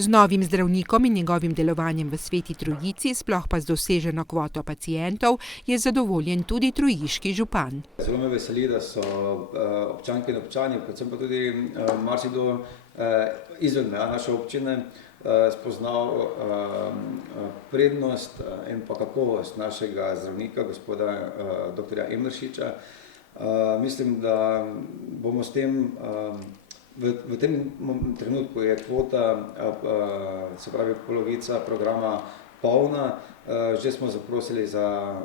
Z novim zdravnikom in njegovim delovanjem v Sveti Trojici, sploh pa z doseženo kvoto pacientov, je zadovoljen tudi trojiški župan. Zelo me veseli, da so občanke in občani, predvsem pa tudi marsikdo izven meja naše občine spoznal prednost in pa kakovost našega zdravnika, gospoda dr. Emeršiča. Mislim, da bomo s tem v tem trenutku je kvota, se pravi polovica programa polna, že smo zaprosili za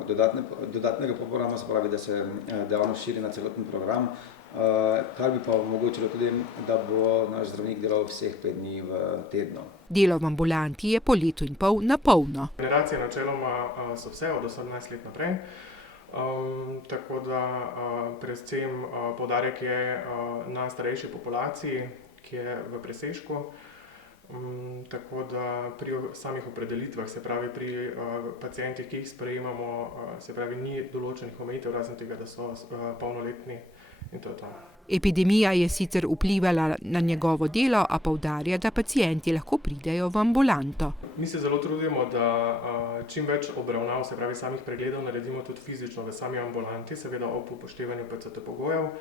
dodatnega programa, se pravi, da se dejavnost širi na celoten program, kar bi pa omogočilo tudi, da bo naš zdravnik delal vseh 5 dni v tednu. Delo v ambulanti je po letu in pol na polno. Generacije načeloma so vse od 18 let naprej. Tako da predvsem poudarek je na starejši populaciji, ki je v presežku. Tako da pri samih opredelitvah, se pravi pri pacientih, ki jih sprejemamo, se pravi ni določenih omejitev, razen tega, da so polnoletni in to je to. Epidemija je sicer vplivala na njegovo delo, a poudarja, da pacienti lahko pridejo v ambulanto. Mi se zelo trudimo, da čim več obravnav, se pravi samih pregledov, naredimo tudi fizično v sami ambulanti, seveda ob upoštevanju PCT pogojev.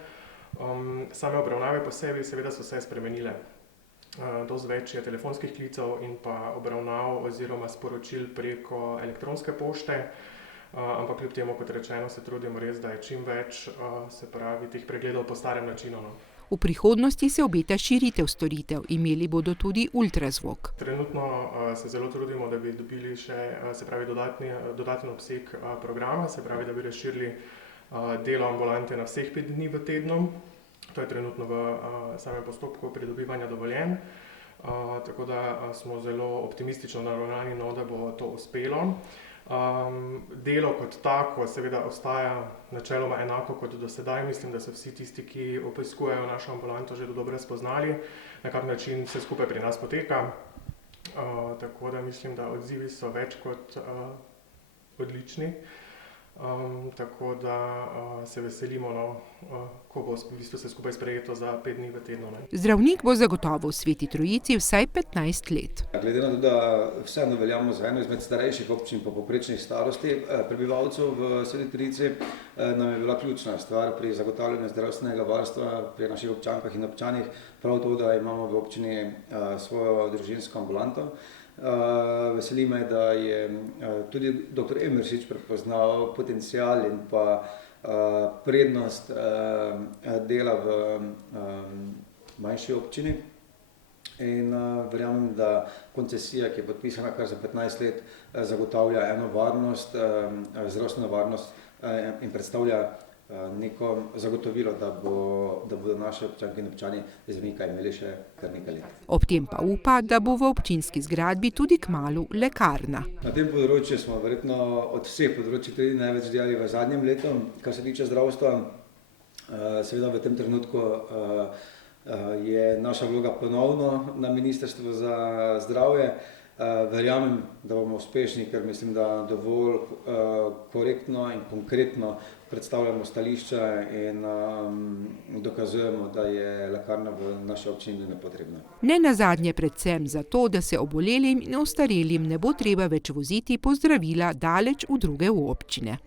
Same obravnave po sebi seveda so se spremenile. Dosti več je telefonskih klicev in pa obravnav oziroma sporočil preko elektronske pošte. Ampak kljub temu, kot rečeno, se trudimo res, da je čim več, se pravi, teh pregledov po starem načinu. V prihodnosti se obeta širitev storitev, imeli bodo tudi ultrazvok. Trenutno se zelo trudimo, da bi dobili še, se pravi, dodaten obseg programa, se pravi, da bi razširili delo ambulante na vseh 5 dni v tednu. To je trenutno v samem postopku pridobivanja dovoljenj. Tako da smo zelo optimistično naravnani, da bo to uspelo. Delo kot tako seveda ostaja načeloma enako kot do sedaj. Mislim, da so vsi tisti, ki obiskujejo našo ambulanto, že dobro spoznali, na kak način vse skupaj pri nas poteka. Tako da mislim, da odzivi so več kot odlični. Tako da se veselimo, ko bo v bistvu se skupaj sprejeto za 5 dni v tednu. Zdravnik bo zagotovo v Sveti Trojici vsaj 15 let. Glede na to, da vseeno veljamo za eno izmed starejših občin po povprečni starosti prebivalcev v Sveti Trojici, nam je bila ključna stvar pri zagotavljanju zdravstvenega varstva pri naših občankah in občanih prav to, da imamo v občini svojo družinsko ambulanto. Veseli me, da je tudi dr. Emeršič prepoznal potencial in pa prednost dela v manjši občini. In verjamem, da koncesija, ki je podpisana kar za 15 let, zagotavlja eno varnost, zdravstveno varnost in predstavlja neko zagotovilo, da bodo naše občanke in občani zdravnika imeli še kar nekaj let. Ob tem pa upa, da bo v občinski zgradbi tudi kmalu lekarna. Na tem področju smo verjetno od vseh področij tudi največ delali v zadnjem letu, kar se tiče zdravstva. Seveda v tem trenutku je naša vloga ponovno na Ministrstvu za zdravje. Verjamem, da bomo uspešni, ker mislim, da dovolj korektno in konkretno predstavljamo stališča in dokazujemo, da je lekarna v naši občini nepotrebna. Ne nazadnje predvsem zato, da se obolelim in ostarelim ne bo treba več voziti po zdravila daleč v druge občine.